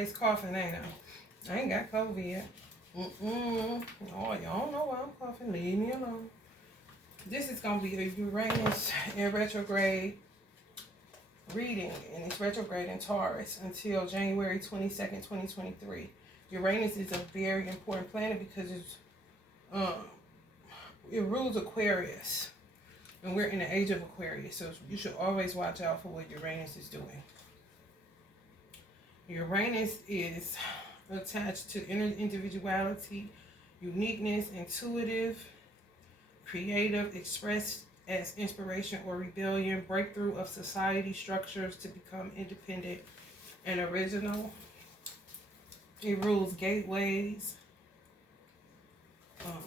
always coughing, ain't I? I ain't got COVID yet. Oh, y'all know why I'm coughing. Leave me alone. This is going to be a Uranus in retrograde reading, and it's retrograde in Taurus until January 22nd, 2023. Uranus is a very important planet because it rules Aquarius, and we're in the age of Aquarius, so you should always watch out for what Uranus is doing. Uranus is attached to individuality, uniqueness, intuitive, creative, expressed as inspiration or rebellion, breakthrough of society structures to become independent and original. It rules gateways.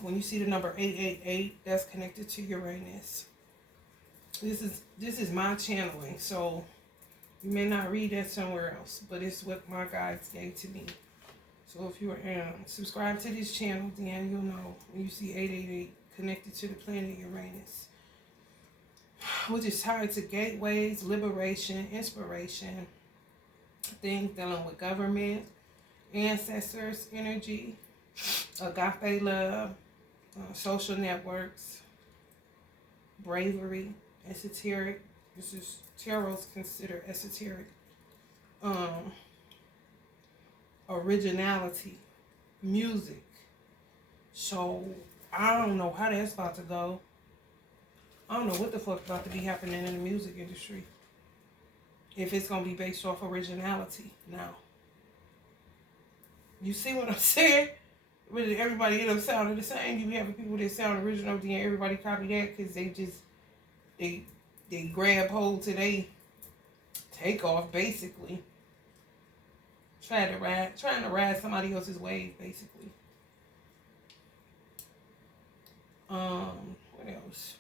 When you see the number 888, that's connected to Uranus. This is my channeling, so you may not read that somewhere else, but it's what my guides gave to me. So if you're subscribed to this channel, then you'll know when you see 888 connected to the planet Uranus, which is tied to gateways, liberation, inspiration, things dealing with government, ancestors, energy, agape love, social networks, bravery, esoteric. This is tarot's considered esoteric. Originality, music. So I don't know how that's about to go. I don't know what the fuck's about to be happening in the music industry. If it's gonna be based off originality now. You see what I'm saying? Really, everybody end up sounding the same. You be having people that sound original, then everybody copy that because they grab hold to they take off basically. Trying to ride somebody else's wave basically. What else?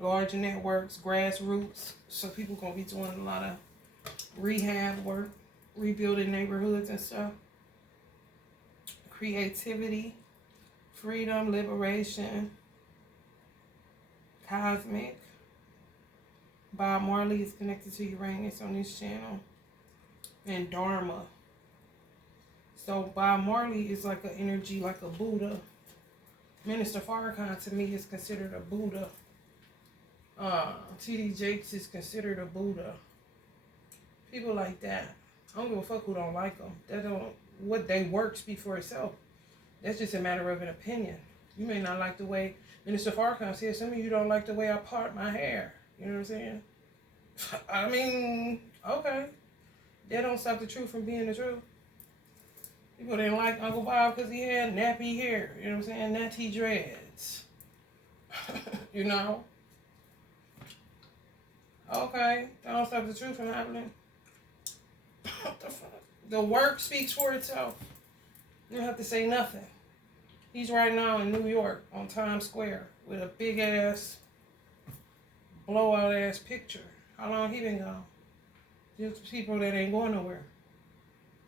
Large networks, grassroots. So people gonna be doing a lot of rehab work, rebuilding neighborhoods and stuff. Creativity, freedom, liberation, cosmic. Bob Marley is connected to Uranus on this channel. And Dharma. So Bob Marley is like an energy, like a Buddha. Minister Farrakhan to me is considered a Buddha. T.D. Jakes is considered a Buddha. People like that. I don't give a fuck who don't like them. What they work speak for itself. That's just a matter of an opinion. You may not like the way Minister Farrakhan said. Some of you don't like the way I part my hair. You know what I'm saying? I mean, okay. That don't stop the truth from being the truth. People didn't like Uncle Bob because he had nappy hair. You know what I'm saying? Natty dreads. You know? Okay. That don't stop the truth from happening. What the fuck? The work speaks for itself. You don't have to say nothing. He's right now in New York on Times Square with a big ass, blowout ass picture. How long he been gone? Just people that ain't going nowhere.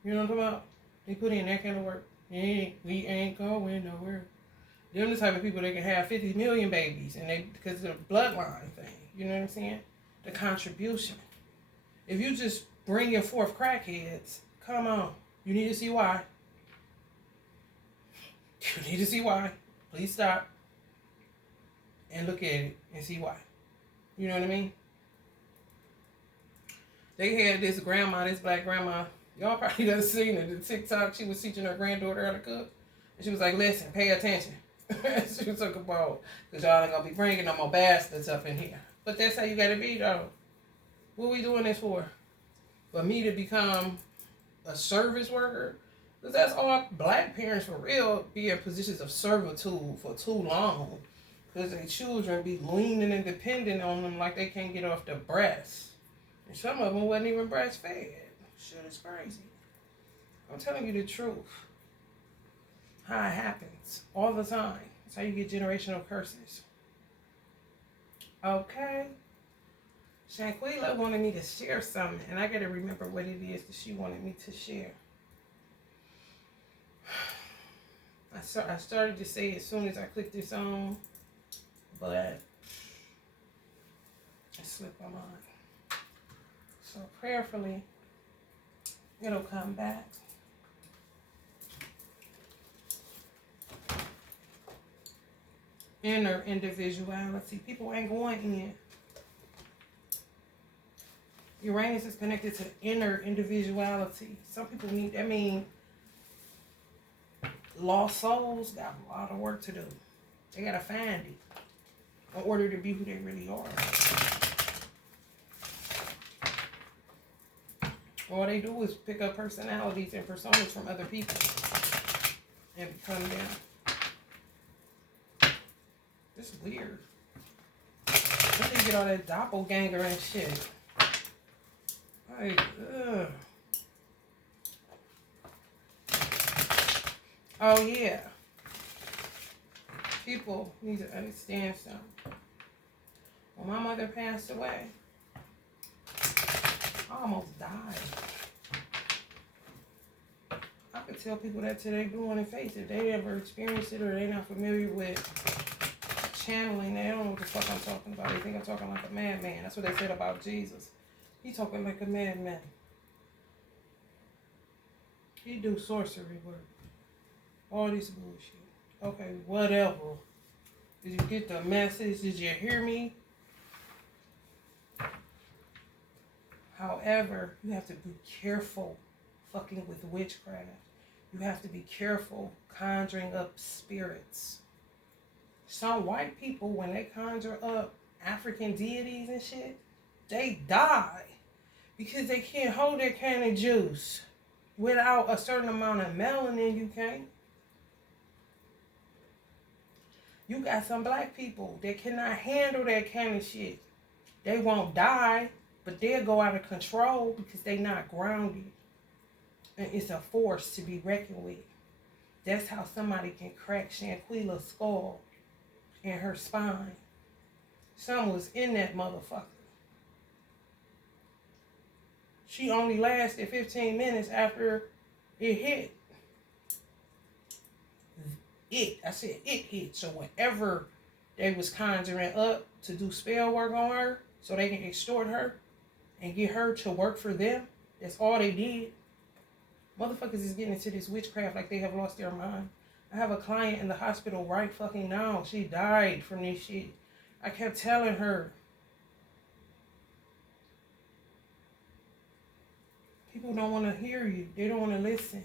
You know what I'm talking about? They put in that kind of work. We ain't going nowhere. They're the type of people that can have 50 million babies, and because of the bloodline thing. You know what I'm saying? The contribution. If you just bring your forth crackheads, come on. You need to see why. You need to see why. Please stop and look at it and see why. You know what I mean? They had this grandma, this black grandma. Y'all probably done seen it. The TikTok, she was teaching her granddaughter how to cook. And she was like, listen, pay attention. She was talking about, because y'all ain't going to be bringing no more bastards up in here. But that's how you got to be, though. What we doing this for? For me to become a service worker? Because that's all black parents, for real, be in positions of servitude for too long. Because their children be leaning and dependent on them like they can't get off the breast. And some of them wasn't even breastfed. Shit is crazy. I'm telling you the truth. How it happens all the time. That's how you get generational curses. Okay. Shanquila wanted me to share something, and I got to remember what it is that she wanted me to share. I started to say as soon as I clicked this on, but it slipped my mind. So prayerfully, It'll come back. Inner individuality. People ain't going in. Uranus is connected to inner individuality. Some people need, I mean, lost souls got a lot of work to do. They gotta find it in order to be who they really are. All they do is pick up personalities and personas from other people and become them. It's weird. Where they get all that doppelganger and shit? Like, ugh. Oh yeah. People need to understand something. When my mother passed away, I almost died. I could tell people that till they blue in the face. If they ever experienced it or they're not familiar with channeling, they don't know what the fuck I'm talking about. They think I'm talking like a madman. That's what they said about Jesus. He talking like a madman. He do sorcery work. All this bullshit. Okay, whatever. Did you get the message? Did you hear me? However, you have to be careful fucking with witchcraft. You have to be careful conjuring up spirits. Some white people, when they conjure up African deities and shit, they die because they can't hold that kind of juice. Without a certain amount of melanin, you can't. You got some black people that cannot handle that kind of shit. They won't die, but they'll go out of control because they not grounded. And it's a force to be reckoned with. That's how somebody can crack Shanquilla's skull and her spine. Some was in that motherfucker. She only lasted 15 minutes after it hit. I said it hit. So whenever they was conjuring up to do spell work on her so they can extort her and get her to work for them, that's all they did. Motherfuckers is getting into this witchcraft like they have lost their mind. I have a client in the hospital right fucking now. She died from this shit. I kept telling her, people don't want to hear you. They don't want to listen.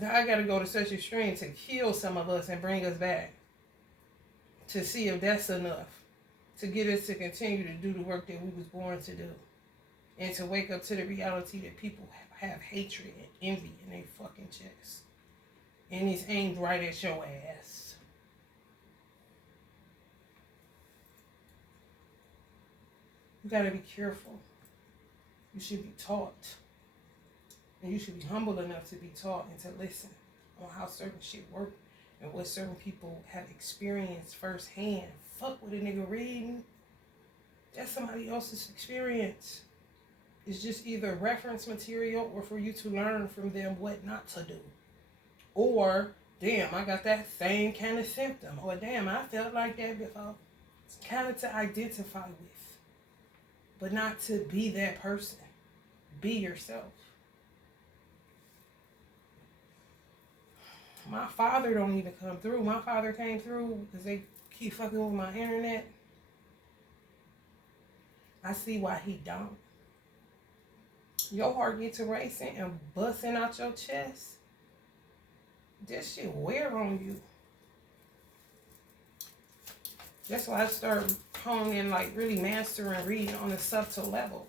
God got to go to such a extreme to kill some of us and bring us back. To see if that's enough. To get us to continue to do the work that we was born to do. And to wake up to the reality that people have hatred and envy in their fucking chest. And it's aimed right at your ass. You gotta be careful. You should be taught. And you should be humble enough to be taught and to listen on how certain shit work and what certain people have experienced firsthand. Fuck with a nigga reading. That's somebody else's experience. It's just either reference material or for you to learn from them what not to do. Or, damn, I got that same kind of symptom. Or, damn, I felt like that before. It's kind of to identify with. But not to be that person. Be yourself. My father don't even come through. My father came through because they keep fucking with my internet. I see why he don't. Your heart gets to racing and busting out your chest. This shit wear on you. That's why I started honing, like really mastering reading on a subtle level,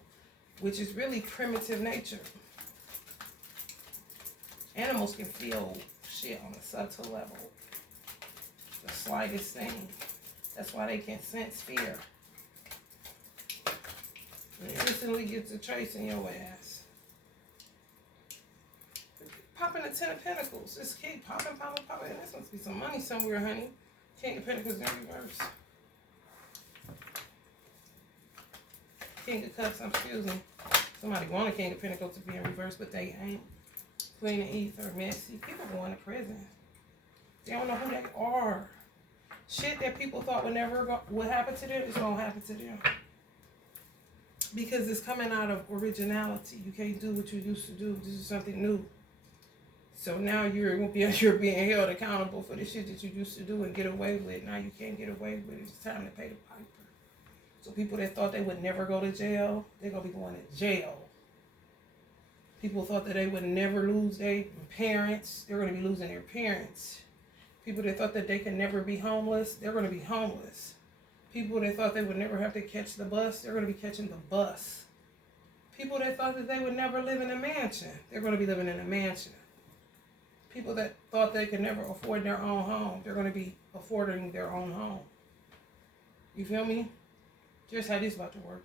which is really primitive nature. Animals can feel shit on a subtle level. The slightest thing. That's why they can sense fear. And it instantly gets a trace in your ass. Popping the 10 of Pentacles. Just keep popping. There's supposed to be some money somewhere, honey. King of Pentacles in reverse. King of Cups, excuse me. Somebody want a King of Pentacles to be in reverse, but they ain't. Queen of Ether, messy. People going to prison. They don't know who they are. Shit that people thought would never would happen to them is going to happen to them. Because it's coming out of originality. You can't do what you used to do. This is something new. So now you're being held accountable for the shit that you used to do and get away with. Now you can't get away with it. It's time to pay the piper. So people that thought they would never go to jail, they're going to be going to jail. People thought that they would never lose their parents, they're going to be losing their parents. People that thought that they could never be homeless, they're going to be homeless. People that thought they would never have to catch the bus, they're going to be catching the bus. People that thought that they would never live in a mansion, they're going to be living in a mansion. People that thought they could never afford their own home, they're going to be affording their own home. You feel me? Just how this about to work.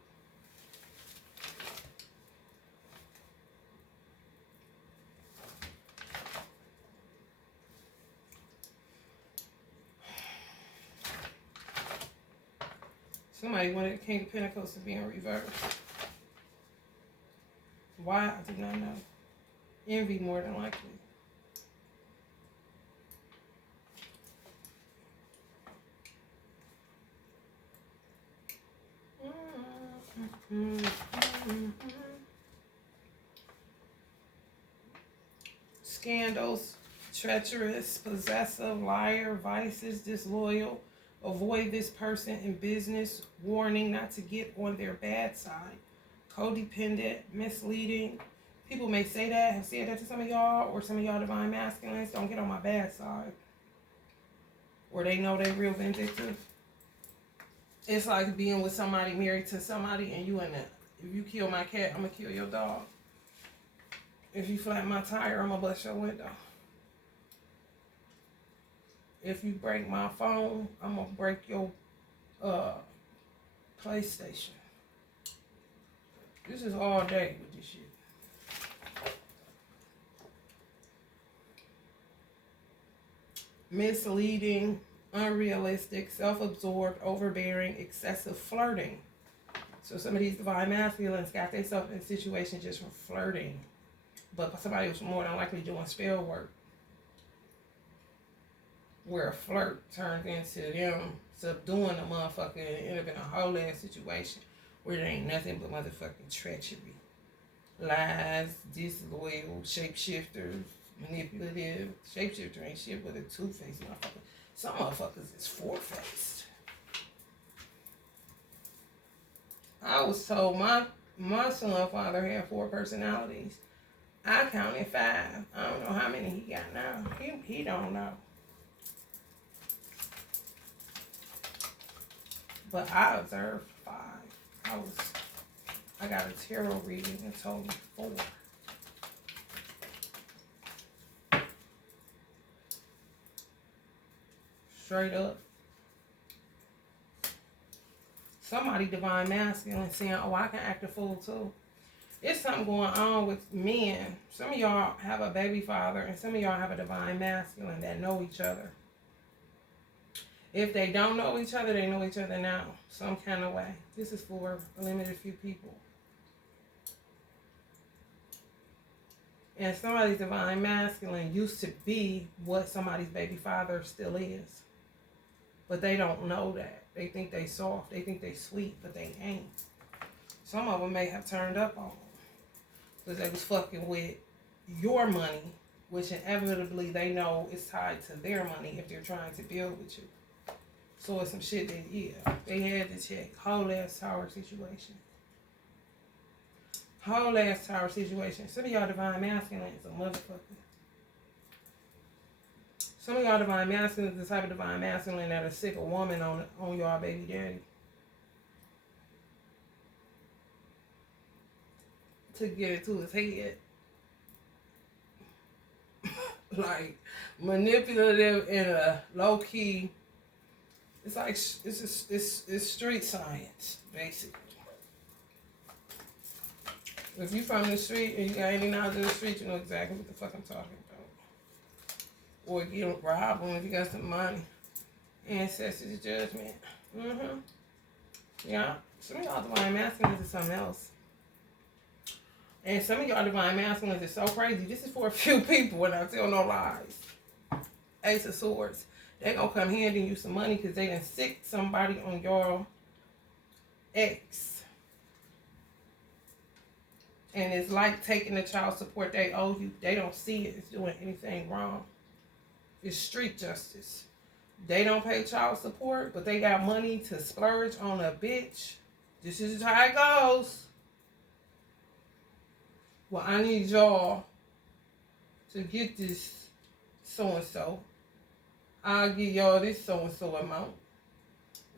Somebody wanted the King of Pentacles to be in reverse. Why? I do not know. Envy more than likely. Scandals, treacherous, possessive, liar, vices, disloyal. Avoid this person in business. Warning not to get on their bad side. Codependent, misleading. People may say that, have said that to some of y'all, or some of y'all divine masculines. Don't get on my bad side. Or they know they real vindictive. It's like being with somebody, married to somebody, and you in it. If you kill my cat, I'm going to kill your dog. If you flat my tire, I'm going to bust your window. If you break my phone, I'm going to break your PlayStation. This is all day with this shit. Misleading, unrealistic, self-absorbed, overbearing, excessive flirting. So some of these divine masculines got themselves in situations just from flirting. But somebody was more than likely doing spell work. Where a flirt turned into them subduing a motherfucker and end up in a whole ass situation where there ain't nothing but motherfucking treachery. Lies, disloyal, shapeshifters, manipulative. Shapeshifter ain't shit but a two-faced motherfucker. Some motherfuckers is four-faced. I was told my son father had 4 personalities. I counted 5. I don't know how many he got now. He don't know. But I observed 5. I got a tarot reading and told me 4. Straight up. Somebody divine masculine saying, oh, I can act a fool too. It's something going on with men. Some of y'all have a baby father and some of y'all have a divine masculine that know each other. If they don't know each other, they know each other now, some kind of way. This is for a limited few people. And somebody's divine masculine used to be what somebody's baby father still is. But they don't know that. They think they soft, they think they sweet, but they ain't. Some of them may have turned up on them. Because they was fucking with your money, which inevitably they know is tied to their money if they're trying to build with you. So it's some shit that, yeah, they had to check. Whole ass tower situation. Whole ass tower situation. Some of y'all divine masculine is a motherfucker. Some of y'all divine masculine is the type of divine masculine that'll sick a woman on y'all baby daddy. To get it to his head. Like, manipulative in a low-key. It's like, it's street science, basically. If you from the street and you got any knowledge of the street, you know exactly what the fuck I'm talking about. Or get robbed if you got some money. Ancestors judgment. Yeah. Some of y'all divine masculines is something else. And some of y'all divine masculines is so crazy. This is for a few people and I tell no lies. Ace of Swords. They gonna come handing you some money because they done sick somebody on your ex. And it's like taking the child support they owe you. They don't see it as doing anything wrong. It's street justice. They don't pay child support, but they got money to splurge on a bitch. This is how it goes. Well, I need y'all to get this so-and-so. I'll give y'all this so-and-so amount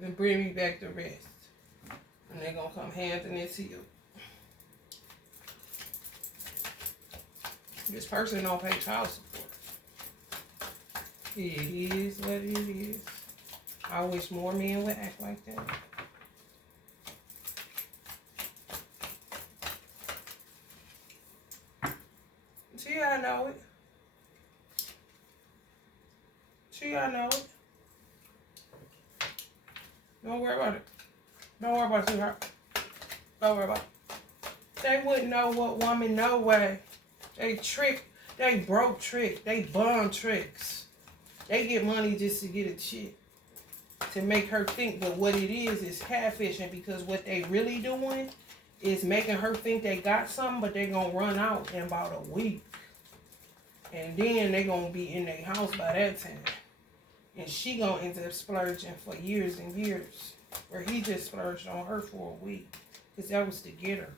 and bring me back the rest. And they're going to come handing it to you. This person don't pay child support. It is what it is. I wish more men would act like that. See, I know it. See, I know it. Don't worry about it. Don't worry about it, sweetheart. Don't worry about it. They wouldn't know what woman no way. They trick. They broke trick. They bum tricks. They get money just to get a chick. To make her think, but what it is catfishing, because what they really doing is making her think they got something, but they gonna run out in about a week. And then they gonna be in their house by that time. And she gonna end up splurging for years and years. Where he just splurged on her for a week. Because that was to get her.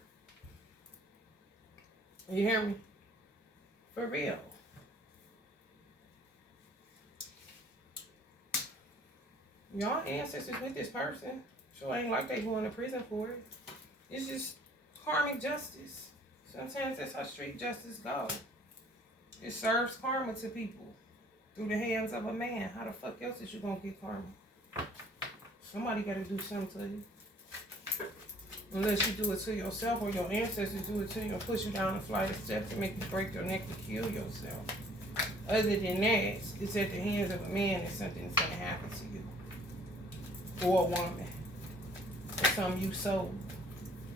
You hear me? For real. Y'all ancestors with this person. Sure ain't like they going to prison for it. It's just karmic justice. Sometimes that's how street justice goes. It serves karma to people through the hands of a man. How the fuck else is you gonna get karma? Somebody gotta do something to you. Unless you do it to yourself or your ancestors do it to you and push you down a flight of steps to make you break your neck to kill yourself. Other than that, it's at the hands of a man that something's gonna happen to you. Or a woman. Or something you sowed.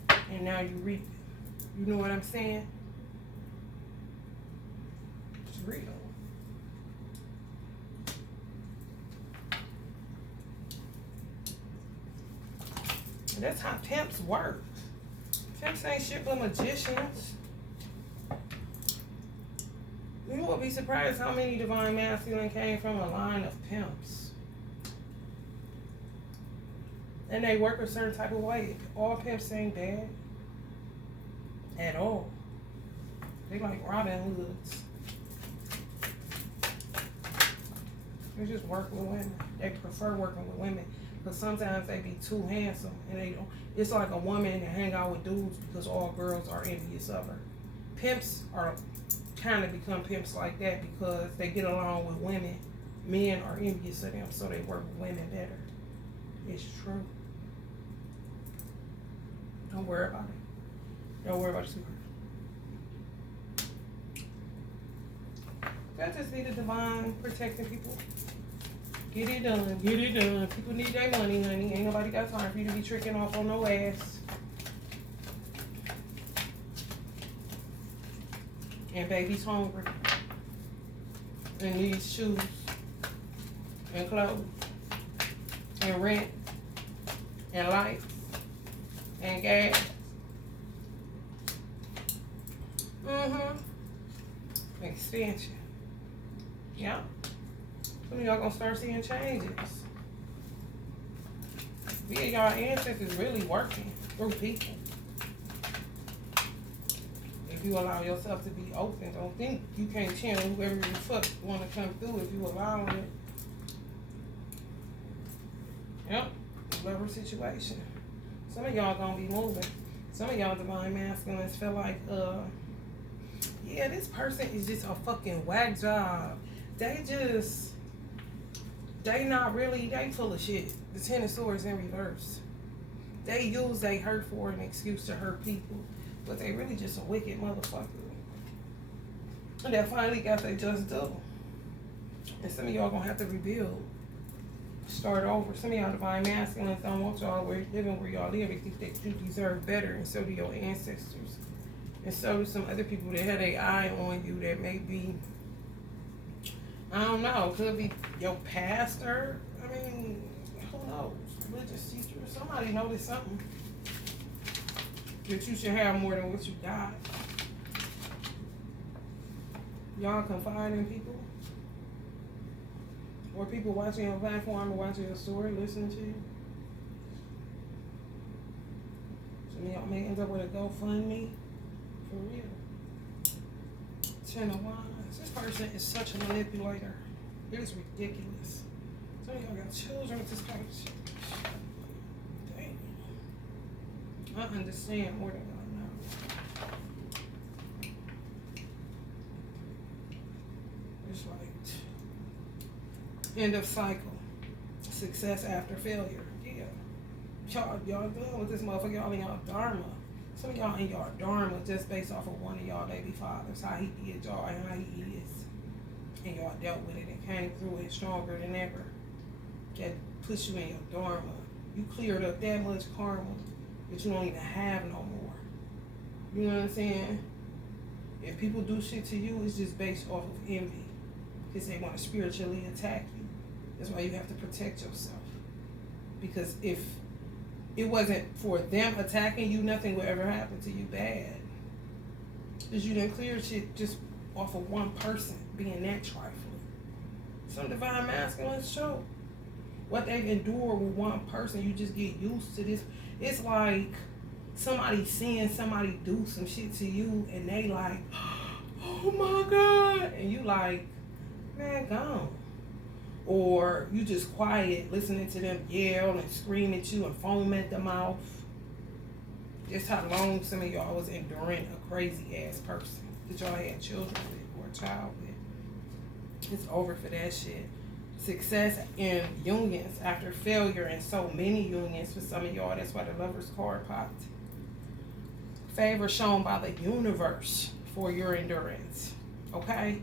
And now you reap it. You know what I'm saying? It's real. And that's how pimps work. Pimps ain't shit but magicians. You will be surprised how many divine masculine came from a line of pimps. And they work a certain type of way. All pimps ain't bad. At all. They like Robin Hoods. They just work with women. They prefer working with women. Because sometimes they be too handsome. And they don't. It's like a woman that hang out with dudes because all girls are envious of her. Pimps are kind of become pimps like that because they get along with women. Men are envious of them, so they work with women better. It's true. Don't worry about it. Don't worry about your secret. I just need a divine protecting people. Get it done. Get it done. People need their money, honey. Ain't nobody got time for you to be tricking off on no ass. And baby's hungry. And needs shoes. And clothes. And rent. And life. And gas. Expansion. Yeah. Some of y'all gonna start seeing changes. Yeah, y'all ancestors really working through people. If you allow yourself to be open, don't think you can't channel whoever the fuck wanna come through if you allow it. Yep, lover situation. Some of y'all gonna be moving. Some of y'all divine masculines feel like, yeah, this person is just a fucking whack job. They not really, they full of shit. The Ten of Swords in reverse. They use they hurt for an excuse to hurt people. But they really just a wicked motherfucker. And that finally got their just due. And some of y'all gonna have to rebuild. Start over. Some of y'all divine masculines don't want y'all living where y'all live. They think that you deserve better, and so do your ancestors. And so do some other people that had their eye on you that may be, I don't know, could be your pastor. I mean, who knows? Religious teacher. Somebody noticed something. that you should have more than what you got. Y'all confide in people? Or people watching your platform or watching your story, listening to you? So y'all may end up with a GoFundMe. For real. 10 of Wands. This person is such a manipulator. It is ridiculous. Some of y'all got children with this kind of shit. Dang. I understand more than I know. It's like end of cycle. Success after failure. Yeah. Y'all done with this motherfucker. Y'all in y'all dharma. Some of y'all in y'all dharma just based off of one of y'all baby fathers. How he did y'all and how he is. And y'all dealt with it and came through it stronger than ever. That puts you in your dharma. You cleared up that much karma that you don't even have no more. You know what I'm saying? If people do shit to you, it's just based off of envy. Because they want to spiritually attack you. That's why you have to protect yourself. Because if it wasn't for them attacking you, nothing would ever happen to you bad. Because you didn't clear shit just off of one person being that trifling. Some divine masculines show what they've endured with one person. You just get used to this. It's like somebody seeing somebody do some shit to you and they like, oh my God. And you like, man, gone. Or you just quiet listening to them yell and scream at you and foam at the mouth. Just how long some of y'all was enduring a crazy ass person that y'all had children with or a child with. It's over for that shit. Success in unions after failure in so many unions for some of y'all. That's why the Lover's card popped. Favor shown by the universe for your endurance. Okay?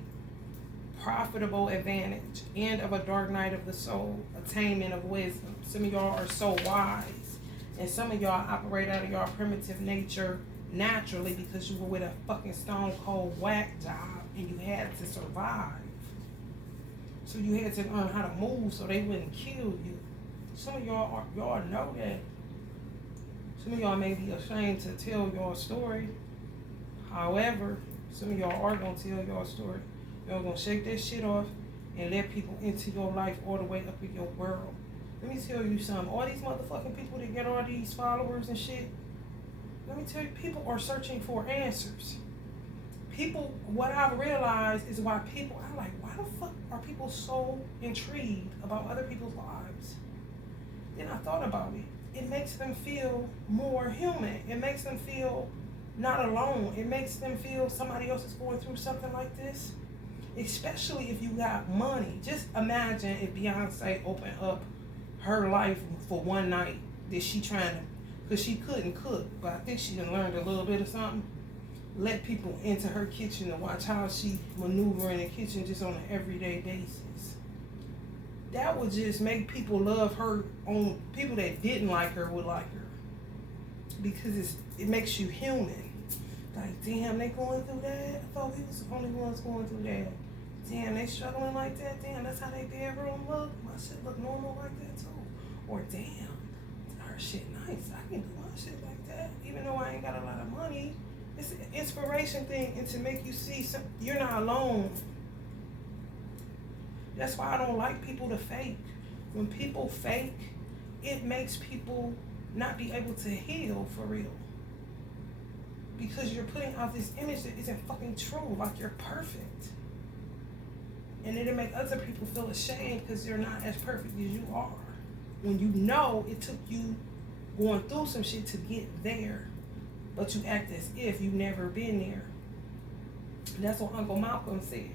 Profitable advantage. End of a dark night of the soul. Attainment of wisdom. Some of y'all are so wise. And some of y'all operate out of your primitive nature naturally because you were with a fucking stone cold whack job and you had to survive. So you had to learn how to move so they wouldn't kill you. Some of y'all know that. Some of y'all may be ashamed to tell your story. However, some of y'all are going to tell your story. Y'all going to shake that shit off and let people into your life all the way up in your world. Let me tell you something. All these motherfucking people that get all these followers and shit, let me tell you, people are searching for answers. People, what I've realized is why people, I'm like, why the fuck are people so intrigued about other people's lives? Then I thought about it. It makes them feel more human. It makes them feel not alone. It makes them feel somebody else is going through something like this. Especially if you got money. Just imagine if Beyonce opened up her life for one night. That she trying to, because she couldn't cook, but I think she done learned a little bit of something. Let people into her kitchen and watch how she maneuver in the kitchen just on an everyday basis. That would just make people love her. On people that didn't like her would like her. Because it makes you human. Like, damn, they going through that? I thought we was the only ones going through that. Damn, they struggling like that? Damn, that's how they bedroom look? My shit look normal like that too. Or damn, her shit nice. I can do my shit like that. Even though I ain't got a lot of money. It's an inspiration thing and to make you see you're not alone. That's why I don't like people to fake. When people fake, it makes people not be able to heal for real. Because you're putting out this image that isn't fucking true, like you're perfect. And it'll make other people feel ashamed because they're not as perfect as you are. When you know it took you going through some shit to get there. But you act as if you've never been there. And that's what Uncle Malcolm said.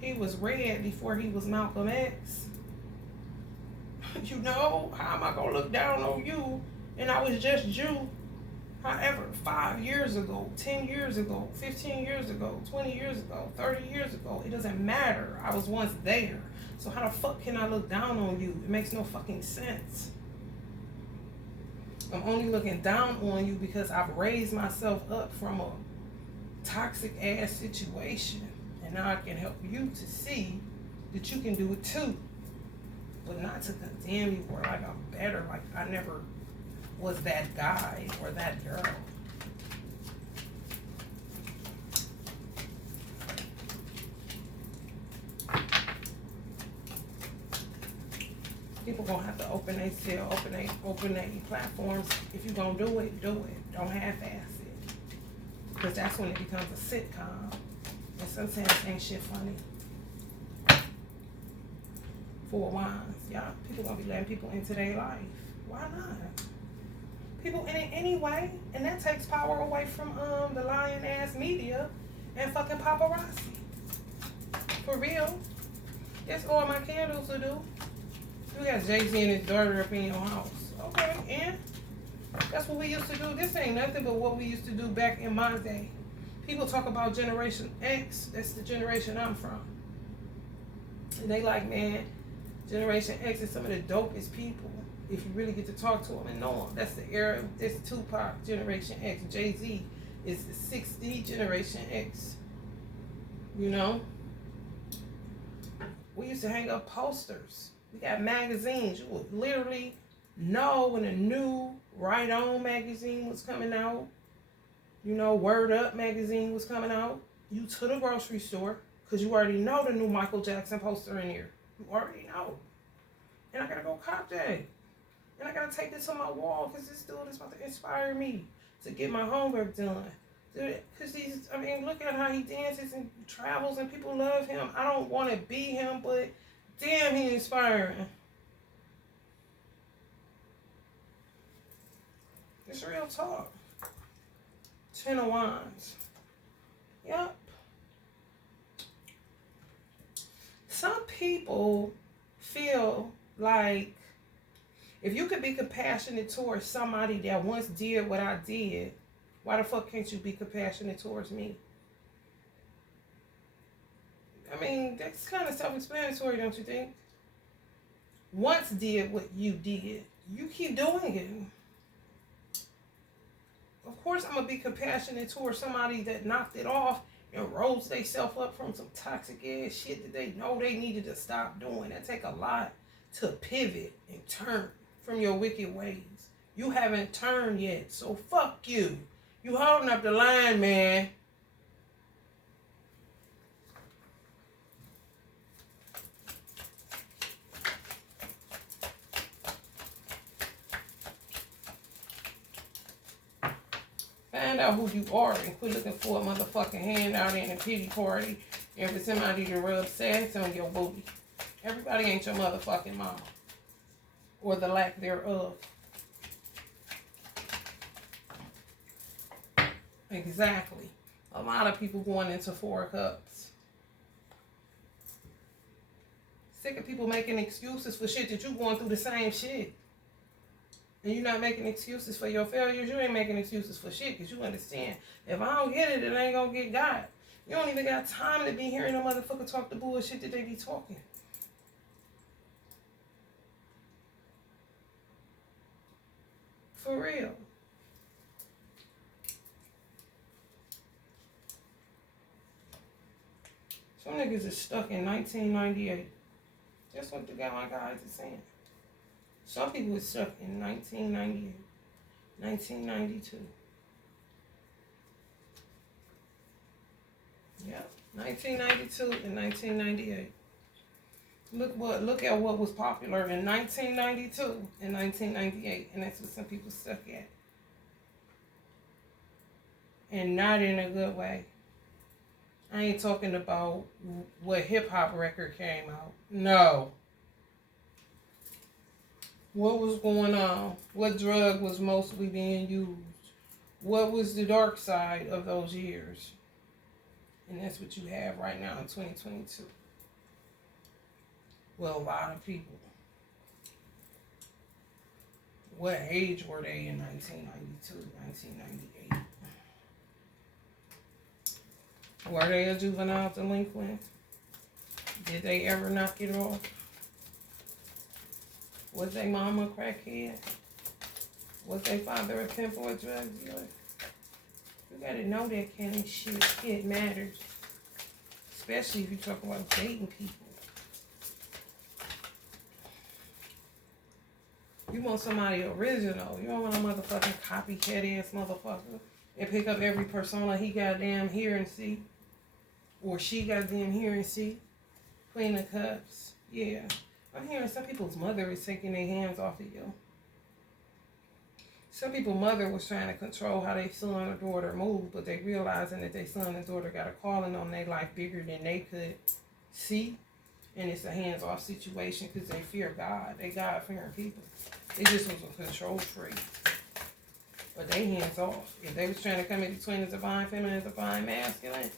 He was red before he was Malcolm X. You know, how am I going to look down on you? And I was just you. However, 5 years ago, 10 years ago, 15 years ago, 20 years ago, 30 years ago, it doesn't matter. I was once there. So how the fuck can I look down on you? It makes no fucking sense. I'm only looking down on you because I've raised myself up from a toxic ass situation. And now I can help you to see that you can do it too. But not to condemn you or like I'm better. Like I never was that guy or that girl. People gonna have to open their cell, open their platforms. If you gonna do it, do it. Don't half-ass it. Because that's when it becomes a sitcom. And sometimes ain't shit funny. For wands, y'all. People gonna be letting people into their life. Why not? People in it anyway, and that takes power away from the lying ass media and fucking paparazzi. For real. That's all my candles will do. You got Jay-Z and his daughter up in your house. Okay, and that's what we used to do. This ain't nothing but what we used to do back in my day. People talk about Generation X. That's the generation I'm from. And they like, man, Generation X is some of the dopest people. If you really get to talk to them and know them. That's the era. That's Tupac, Generation X. Jay-Z is the 60 Generation X. You know? We used to hang up posters. We got magazines. You would literally know when a new Right On magazine was coming out. You know, Word Up magazine was coming out. You to the grocery store because you already know the new Michael Jackson poster in here. You already know. And I got to go cop that. And I got to take this on my wall because this dude is about to inspire me to get my homework done. Because look at how he dances and travels and people love him. I don't want to be him, but damn, he inspiring. It's real talk. 10 of Wands. Yep. Some people feel like if you could be compassionate towards somebody that once did what I did, why the fuck can't you be compassionate towards me? I mean, that's kind of self-explanatory, don't you think? Once did what you did, you keep doing it. Of course, I'm going to be compassionate towards somebody that knocked it off and rose themselves up from some toxic ass shit that they know they needed to stop doing. That take a lot to pivot and turn from your wicked ways. You haven't turned yet, so fuck you. You holding up the line, man. Find out who you are and quit looking for a motherfucking handout in a pity party and for somebody to rub sass on your booty. Everybody ain't your motherfucking mama. Or the lack thereof. Exactly. A lot of people going into 4 of Cups. Sick of people making excuses for shit that you going through the same shit. And you're not making excuses for your failures. You ain't making excuses for shit because you understand. If I don't get it, it ain't going to get got. You don't even got time to be hearing a motherfucker talk the bullshit that they be talking. For real. Some niggas is stuck in 1998. That's what my guys are saying. Some people are stuck in 1998, 1992. Yep, 1992 and 1998. Look at what was popular in 1992 and 1998, and that's what some people stuck at. And not in a good way. I ain't talking about what hip-hop record came out. No. What was going on? What drug was mostly being used? What was the dark side of those years? And that's what you have right now in 2022. Well, a lot of people. What age were they in 1992, 1998? Were they a juvenile delinquent? Did they ever knock it off? Was their mama a crackhead? Was their father a pimp or a drug dealer? You gotta know that kind of shit. It matters. Especially if you talk about dating people. You want somebody original. You don't want a motherfucking copycat ass motherfucker and pick up every persona he goddamn hear and see. Or she goddamn hear and see. Queen of Cups. Yeah. I'm hearing some people's mother is taking their hands off of you. Some people's mother was trying to control how their son or daughter move, but they realizing that their son and daughter got a calling on their life bigger than they could see. And it's a hands-off situation because they fear God. They God-fearing people. They just was a control freak. But they hands-off. If they was trying to come in between the divine feminine and divine masculine,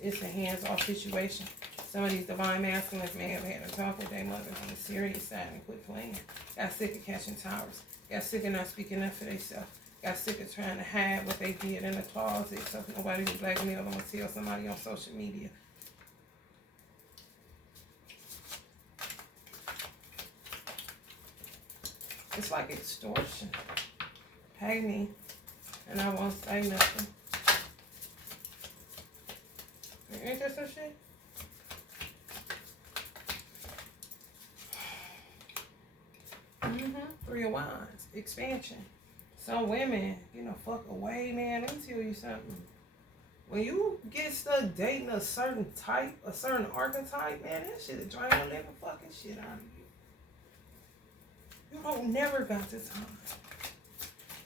it's a hands-off situation. Some of these divine masculines may have had a talk with their mother on the serious side and quit playing. Got sick of catching towers. Got sick of not speaking up for themselves. Got sick of trying to hide what they did in the closet so nobody would blackmail them or tell somebody on social media. It's like extortion. Pay me, and I won't say nothing. Ain't that some shit? Three of Wands. Expansion. Some women, fuck away, man. Let me tell you something. When you get stuck dating a certain type, a certain archetype, man, that shit is drain the living fucking shit out of you. You don't never got the time.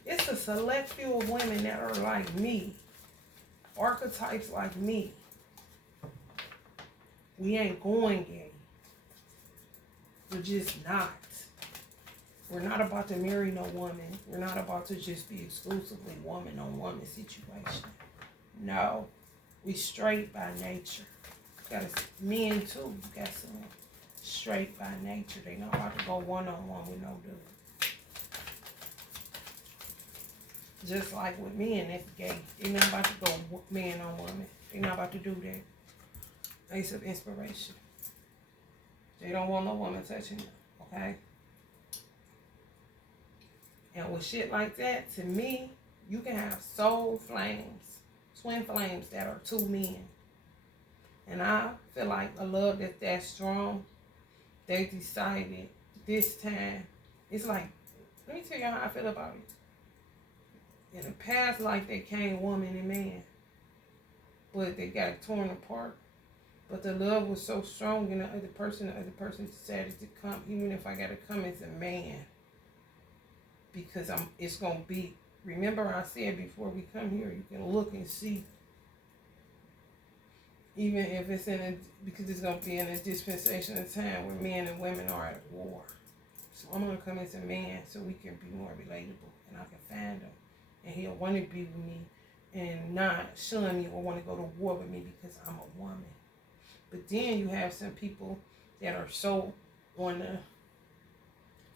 It's a select few of women that are like me. Archetypes like me. We ain't going gay. We're just not. We're not about to marry no woman. We're not about to just be exclusively woman-on-woman situation. No. We straight by nature. Men too. You got some straight by nature. They not about to go one-on-one with no dude. Just like with men, that's gay. They not about to go man on woman. They not about to do that. Ace of Inspiration. They don't want no woman touching them. Okay? And with shit like that, to me, you can have soul flames, twin flames that are two men. And I feel like a love that's that strong, they decided this time, it's like, let me tell you how I feel about it. In the past life, they came woman and man, but they got torn apart. But the love was so strong in the other person decided to come, even if I got to come as a man. Because it's going to be, remember I said before we come here, you can look and see. Even if it's because it's going to be in a dispensation of time where men and women are at war. So I'm going to come as a man so we can be more relatable and I can find him. And he'll want to be with me and not shun me or want to go to war with me because I'm a woman. But then you have some people that are so on the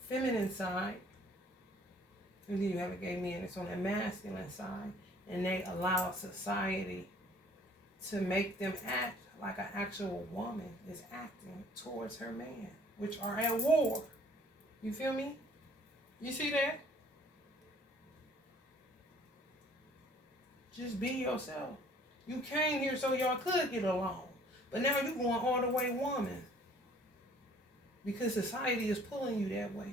feminine side. And then you have a gay man that's on the masculine side. And they allow society to make them act like an actual woman is acting towards her man, which are at war. You feel me? You see that? Just be yourself. You came here so y'all could get along. But now you're going all the way woman. Because society is pulling you that way.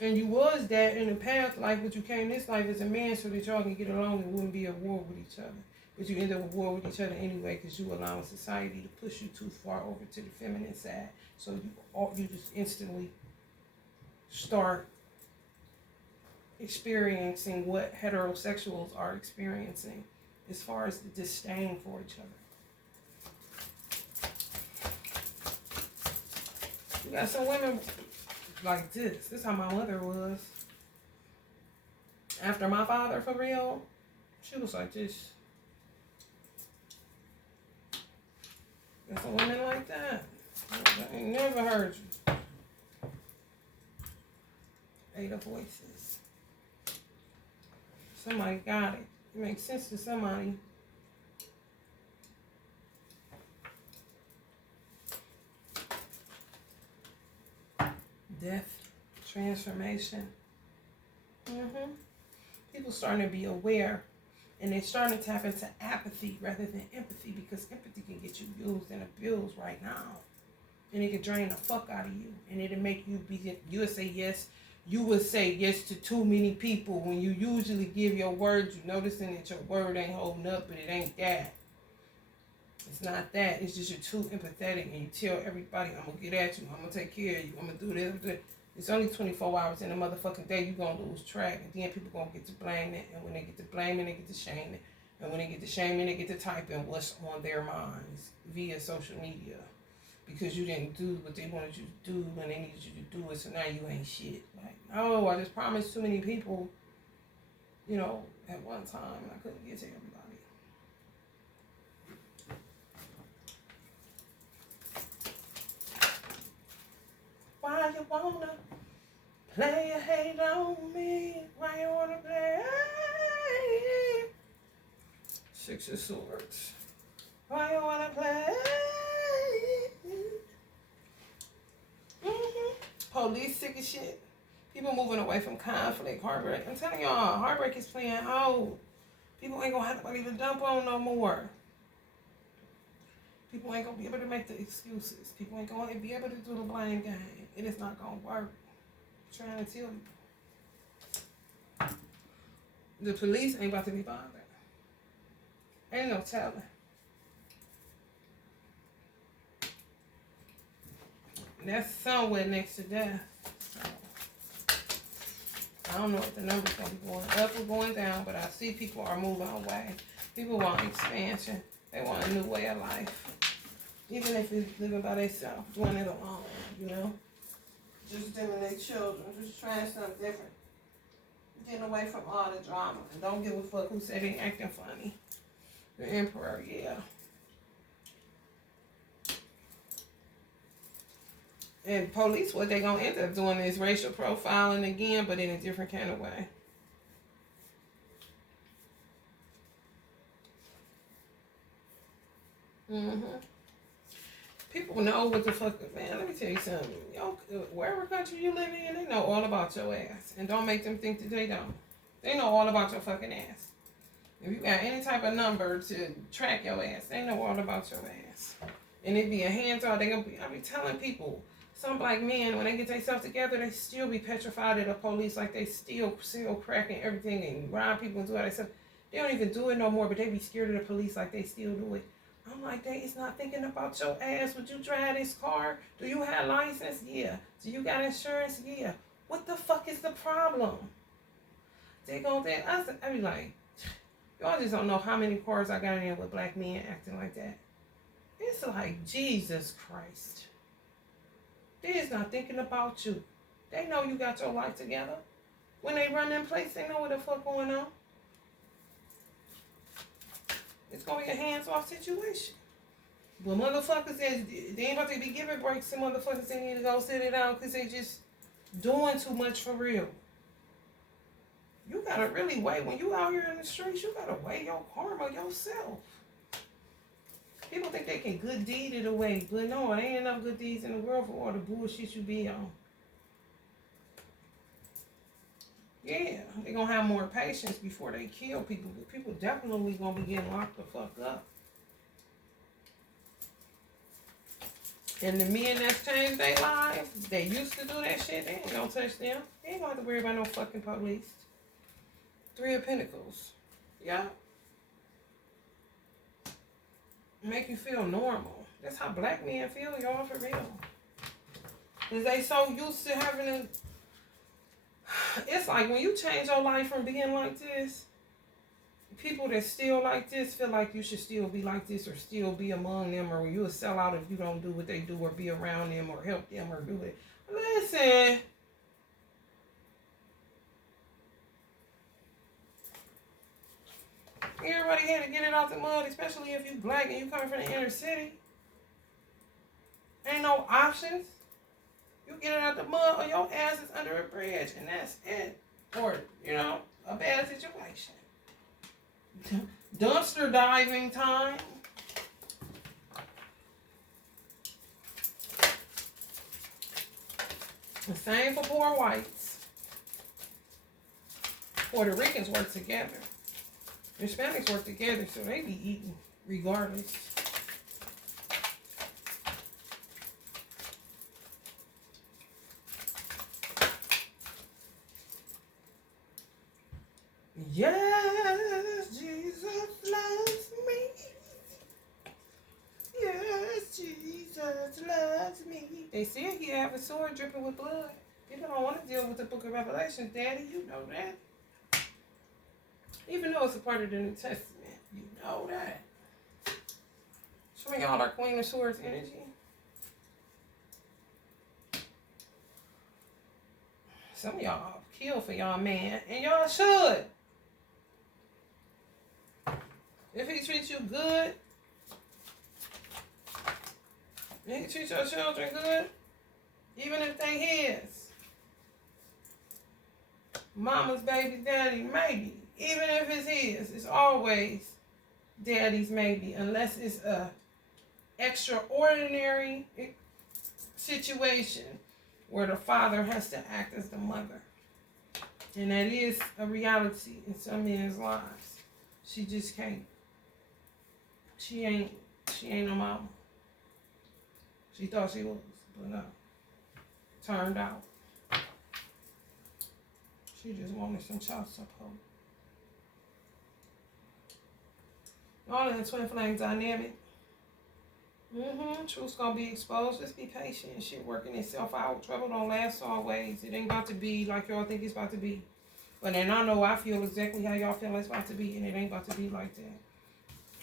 And you was that in the past life, but you came this life as a man so that y'all can get along and wouldn't be at war with each other. But you end up at war with each other anyway because you allowing society to push you too far over to the feminine side. So you just instantly start experiencing what heterosexuals are experiencing as far as the disdain for each other. You got some women like this. This is how my mother was. After my father, for real, she was like this. Got some women like that. I ain't never heard you. Eight of Voices. Somebody got it. It makes sense to somebody. Death, transformation. People starting to be aware, and they're starting to tap into apathy rather than empathy, because empathy can get you used and abused right now, and it can drain the fuck out of you, and it'll make you you'll say yes you would say yes to too many people when you usually give your word. You noticing that your word ain't holding up, but it ain't that. It's not that. It's just you're too empathetic and you tell everybody, I'm going to get at you. I'm going to take care of you. I'm going to do this. It's only 24 hours in a motherfucking day. You're going to lose track. And then people going to get to blame it. And when they get to blaming, they get to shaming. And when they get to shaming, they get to typing what's on their minds via social media. Because you didn't do what they wanted you to do when they needed you to do it. So now you ain't shit. Like, oh, I just promised too many people, you know, at one time. And I couldn't get to everybody. Why you wanna play a hate on me? Why you wanna play? Six of Swords. Why you wanna play? Police sick of shit. People moving away from conflict, heartbreak. I'm telling y'all, heartbreak is playing out. People ain't gonna have nobody to dump on no more. People ain't gonna be able to make the excuses. People ain't gonna be able to do the blame game. It is not gonna work. I'm trying to tell you. The police ain't about to be bothered. Ain't no telling. And that's somewhere next to death. So, I don't know if the number's gonna be going up or going down, but I see people are moving away. People want expansion. They want a new way of life. Even if it's living by themselves, doing it alone, you know? Just them and their children, just trying something different. Getting away from all the drama. And don't give a fuck who said they acting funny. The Emperor, yeah. And police, what they gonna end up doing is racial profiling again, but in a different kind of way. People know what the fuck, man, let me tell you something. Yo, wherever country you live in, they know all about your ass. And don't make them think that they don't. They know all about your fucking ass. If you got any type of number to track your ass, they know all about your ass. And it be a hands-on. I be telling people, some black men, when they get themselves together, they still be petrified of the police, like they still crack and everything and rob people and do all that stuff. They don't even do it no more, but they be scared of the police like they still do it. I'm like, they is not thinking about your ass. Would you drive this car? Do you have license? Yeah. Do you got insurance? Yeah. What the fuck is the problem? They go there. I be like, y'all just don't know how many cars I got in there with black men acting like that. It's like, Jesus Christ. They is not thinking about you. They know you got your life together. When they run in place, they know what the fuck going on. It's going to be a hands-off situation. But motherfuckers, they ain't about to be giving breaks to motherfuckers. They need to go sit it down because they just doing too much for real. You got to really weigh, when you out here in the streets, you got to weigh your karma yourself. People think they can good deed it away, but no, there ain't enough good deeds in the world for all the bullshit you be on. Yeah, they're going to have more patience before they kill people, but people definitely going to be getting locked the fuck up. And the men that's changed their lives, they used to do that shit, they ain't going to touch them. They ain't going to have to worry about no fucking police. 3 of Pentacles. Yeah. Make you feel normal. That's how black men feel, y'all, for real. Because they so used to having a... It's like when you change your life from being like this, people that still like this feel like you should still be like this or still be among them, or you'll sell out if you don't do what they do or be around them or help them or do it. Listen. Everybody had to get it out the mud, especially if you black and you coming from the inner city. Ain't no options. You get it out the mud or your ass is under a bridge, and that's it. Or, you know, a bad situation. Dumpster diving time. The same for poor whites. Puerto Ricans work together. Hispanics work together, so they be eating regardless. Yes, Jesus loves me. Yes, Jesus loves me. They still here have a sword dripping with blood. People don't want to deal with the book of Revelation, Daddy. You know that. Even though it's a part of the New Testament, you know that. Showing y'all our Queen of Swords energy. Some of y'all kill for y'all man, and y'all should. If he treats you good, and he treats your children good, even if they his. Mama's baby, daddy, maybe. Even if it's his, it's always daddy's maybe, unless it's a extraordinary situation where the father has to act as the mother. And that is a reality in some men's lives. She just can't. She ain't no mama. She thought she was, but no. Turned out. She just wanted some child support. All in the twin flame dynamic. Truth's gonna be exposed. Just be patient. Shit working itself out. Trouble don't last always. It ain't about to be like y'all think it's about to be. But then I know I feel exactly how y'all feel it's about to be, and it ain't about to be like that.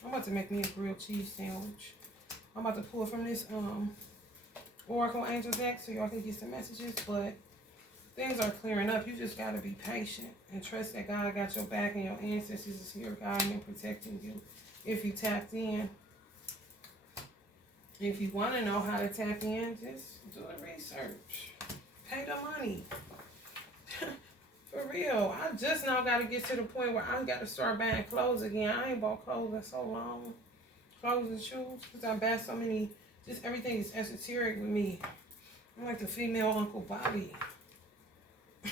I'm about to make me a grilled cheese sandwich. I'm about to pull from this Oracle Angel deck so y'all can get some messages, but things are clearing up. You just gotta be patient and trust that God got your back and your ancestors is here guiding and protecting you. If you tapped in. If you want to know how to tap in, just do the research. Pay the money. For real. I just now got to get to the point where I got to start buying clothes again. I ain't bought clothes in so long. Clothes and shoes. Because I buy so many. Just everything is esoteric with me. I'm like the female Uncle Bobby.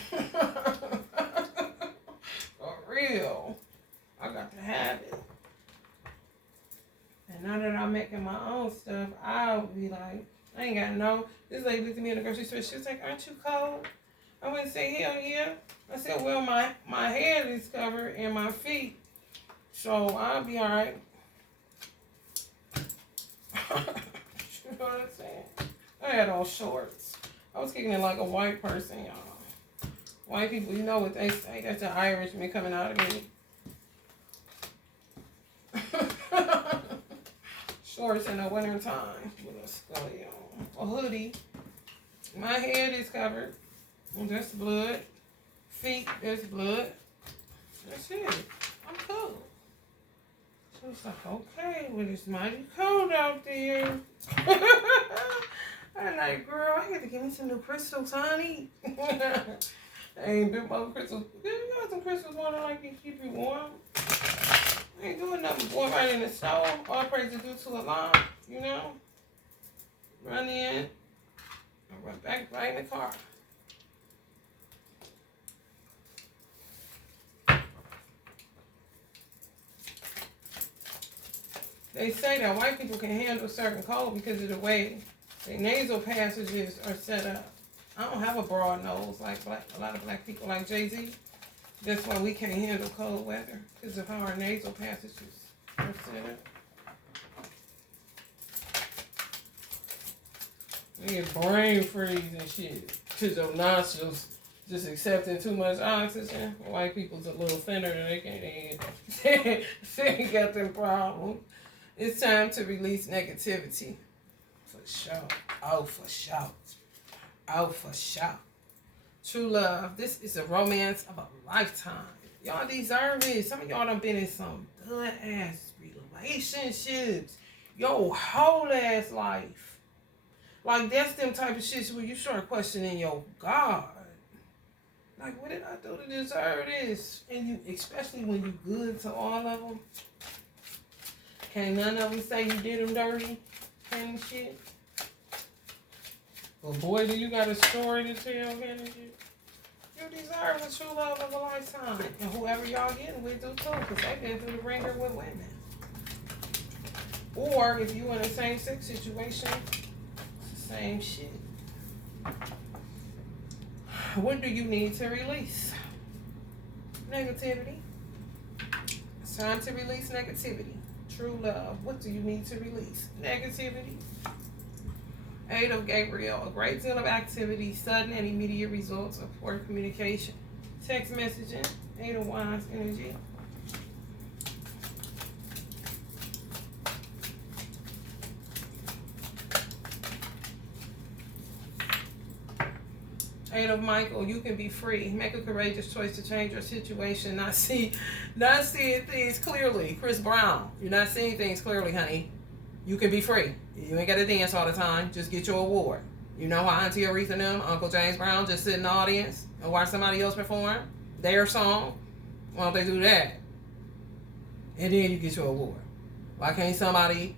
For real. I got to have it. And now that I'm making my own stuff, I'll be like, I ain't got no. This lady looked at me in the grocery store. She was like, aren't you cold? I wouldn't say, hell yeah. I said, well, my head is covered and my feet. So I'll be all right. You know what I'm saying? I had on shorts. I was kicking it like a white person, y'all. White people, you know what they say. That's the Irishman coming out of me. Shorts in the winter time with a scully on. A hoodie. My head is covered. There's blood. Feet, there's blood. That's it. I'm cool. She was like, okay, well, it's mighty cold out there. I'm like, girl, I got to give me some new crystals, honey. I ain't been my crystals. You got some crystals water like to keep you warm. I ain't doing nothing going right in the stove. All praise is due to Allah, you know. Run in and run back right in the car. They say that white people can handle certain cold because of the way their nasal passages are set up. I don't have a broad nose like a lot of black people like Jay-Z. That's why we can't handle cold weather, because of how our nasal passages are set up. We get brain freeze and shit, because your nostrils just accepting too much oxygen. White people's a little thinner than they can't handle. They ain't got them problems. It's time to release negativity. For sure. Oh, for sure. Oh, for sure. True love. This is a romance of a lifetime. Y'all deserve it. Some of y'all done been in some good ass relationships your whole ass life. Like that's them type of shits where you start questioning your God. Like, what did I do to deserve this? And you, especially when you good to all of them. Can't none of them say you did them dirty kind of shit. But boy, do you got a story to tell, man. You deserve the true love of a lifetime. And whoever y'all getting with do too, because they've been through the ringer with women. Or if you in the same sex situation, it's the same shit. What do you need to release? Negativity. It's time to release negativity. True love. What do you need to release? Negativity. Eight of Gabriel. A great deal of activity, sudden and immediate results of poor communication. Text messaging. Eight of Wands energy. Eight of Michael, you can be free. Make a courageous choice to change your situation. Not seeing things clearly. Chris Brown, you're not seeing things clearly, honey. You can be free. You ain't got to dance all the time. Just get your award. You know how Auntie Aretha and them, Uncle James Brown, just sit in the audience and watch somebody else perform their song? Why don't they do that? And then you get your award. Why can't somebody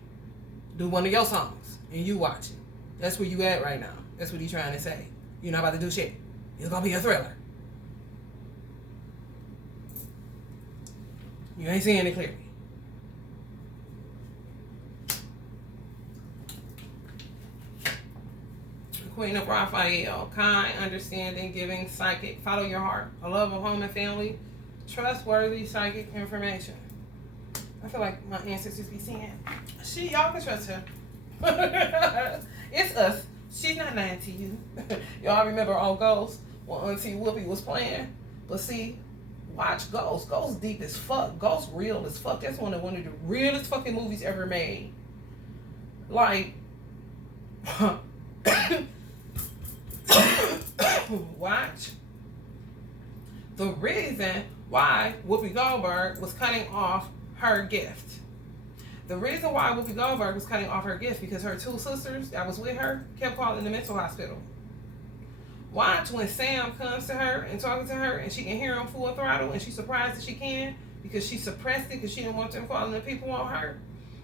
do one of your songs and you watch it? That's where you at right now. That's what he's trying to say. You're not about to do shit. It's going to be a thriller. You ain't seeing it clearly. Queen of Raphael. Kind, understanding, giving, psychic. Follow your heart. A love of home and family. Trustworthy psychic information. I feel like my ancestors be saying, y'all can trust her. It's us. She's not lying to you. Y'all remember on Ghost when Auntie Whoopi was playing? But see, watch Ghost. Ghost deep as fuck. Ghost real as fuck. That's one of the realest fucking movies ever made. Like, watch. The reason why Whoopi Goldberg was cutting off her gift. The reason why Whoopi Goldberg was cutting off her gift because her two sisters that was with her kept calling the mental hospital. Watch when Sam comes to her and talking to her and she can hear him full throttle and she's surprised that she can because she suppressed it because she didn't want them calling the people on her.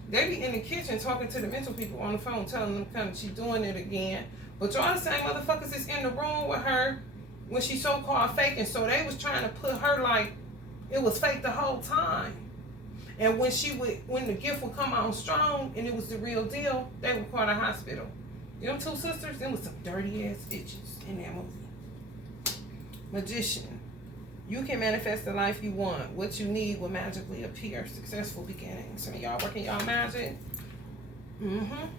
They be in the kitchen talking to the mental people on the phone telling them come she's doing it again. But y'all the same motherfuckers is in the room with her when she so-called faking. So they was trying to put her like it was fake the whole time. And when the gift would come out strong and it was the real deal, they would call the hospital. Them two sisters, them was some dirty ass bitches in that movie. Magician. You can manifest the life you want. What you need will magically appear. Successful beginnings. Some of y'all working y'all magic.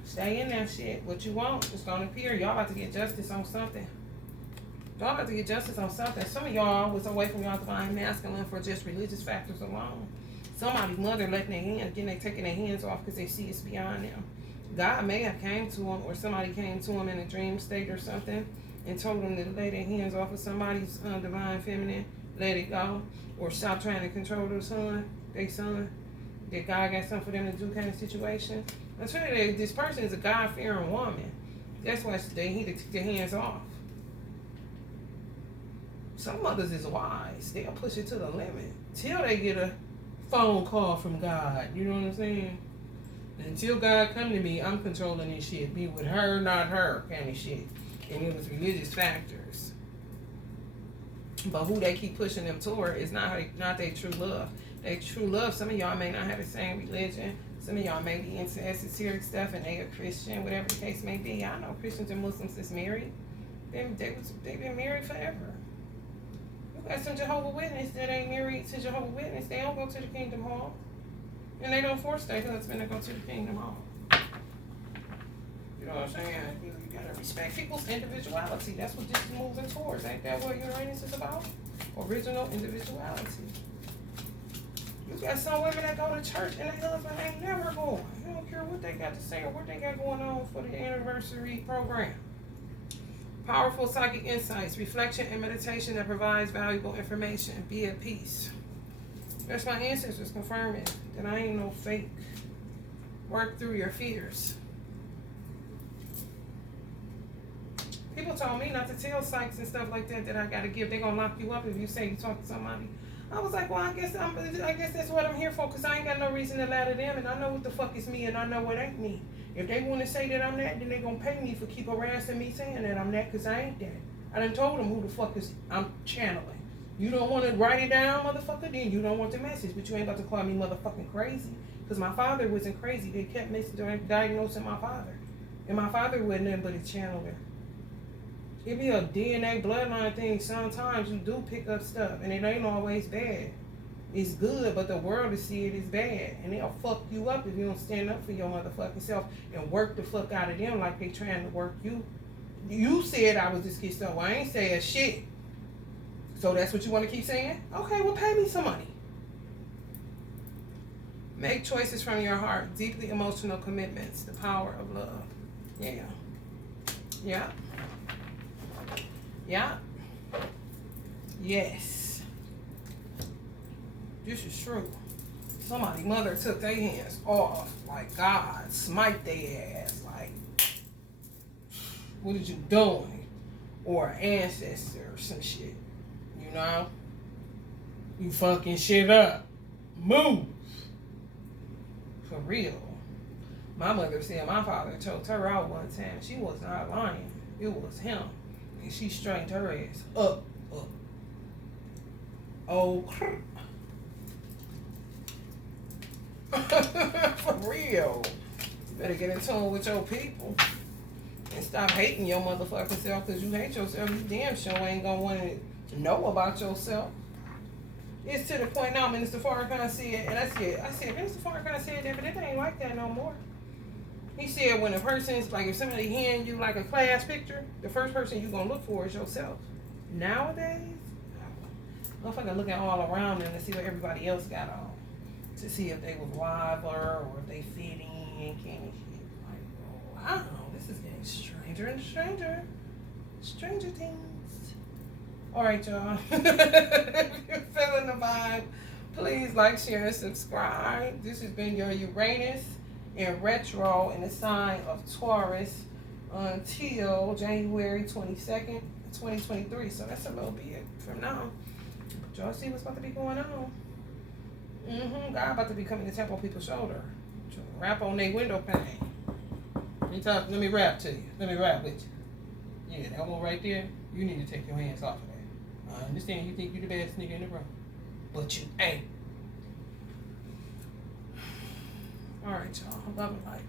Stay in that shit. What you want is gonna appear. Y'all about to get justice on something. Y'all about to get justice on something. Some of y'all was away from y'all divine masculine for just religious factors alone. Somebody's mother letting their hands, taking their hands off because they see it's beyond them. God may have came to them, or somebody came to them in a dream state or something and told them to lay their hands off of somebody's divine feminine, let it go, or stop trying to control their son, that God got something for them to do kind of situation. I'm telling you, this person is a God-fearing woman. That's why they need to take their hands off. Some mothers is wise. They'll push it to the limit till they get a phone call from God. You know what I'm saying? Until God come to me, I'm controlling this shit. Be with her, not her, kind of shit. And it was religious factors. But who they keep pushing them toward is not their true love. Their true love, some of y'all may not have the same religion. Some of y'all may be into esoteric stuff and they are Christian, whatever the case may be. I know Christians and Muslims that's married. They've been married forever. You got some Jehovah's Witnesses that ain't married to Jehovah's Witness. They don't go to the Kingdom Hall. And they don't force their husband to go to the Kingdom Hall. You know what I'm saying? You gotta respect people's individuality. That's what this is moving towards. Ain't that what Uranus is about? Original individuality. You got some women that go to church and their husband ain't never going. You don't care what they got to say or what they got going on for the anniversary program. Powerful psychic insights, reflection, and meditation that provides valuable information. Be at peace. That's my ancestors confirming that I ain't no fake. Work through your fears. People told me not to tell psychics and stuff like that I gotta give. They're gonna lock you up if you say you talk to somebody. I was like, well, I guess that's what I'm here for, because I ain't got no reason to lie to them, and I know what the fuck is me, and I know what ain't me. If they want to say that I'm that, then they gonna pay me for keep harassing me saying that I'm that, because I ain't that. I done told them who the fuck is I'm channeling. You don't want to write it down, motherfucker, then you don't want the message, but you ain't about to call me motherfucking crazy, because my father wasn't crazy. They kept diagnosing my father, and my father wasn't nothing but a channeler. It be a DNA bloodline thing. Sometimes you do pick up stuff, and it ain't always bad. is good, but the world will see it as bad. And they'll fuck you up if you don't stand up for your motherfucking self and work the fuck out of them like they trying to work you. You said I was this kid, so I ain't saying shit. So that's what you want to keep saying? Okay, well, pay me some money. Make choices from your heart. Deeply emotional commitments. The power of love. Yeah. Yeah. Yeah. Yes. This is true. Somebody mother took their hands off. Like, God, smite their ass. Like, what did you doing? Or an ancestor or some shit. You know? You fucking shit up. Move. For real. My mother said my father choked her out one time. She was not lying. It was him. And she straightened her ass up. Oh. For real. You better get in tune with your people. And stop hating your motherfucking self, because you hate yourself. You damn sure ain't gonna want to know about yourself. It's to the point now, Minister Farrakhan said, and I said, Minister Farrakhan said that, but it ain't like that no more. He said when a person's, like if somebody hand you like a class picture, the first person you're gonna look for is yourself. Nowadays, motherfucker looking all around them to see what everybody else got on. To see if they was liver or if they fit in, candy shit. Like, wow, this is getting stranger and stranger. Stranger things. Alright, y'all. If you're feeling the vibe, please like, share, and subscribe. This has been your Uranus in retro in the sign of Taurus until January 22nd, 2023. So that's a little bit from now. But y'all see what's about to be going on. God about to be coming to tap on people's shoulder. Rap on their window pane. Let me rap to you. Let me rap with you. Yeah, that one right there, you need to take your hands off of that. I understand you think you the best nigga in the room, but you ain't. Alright, y'all. Love and light.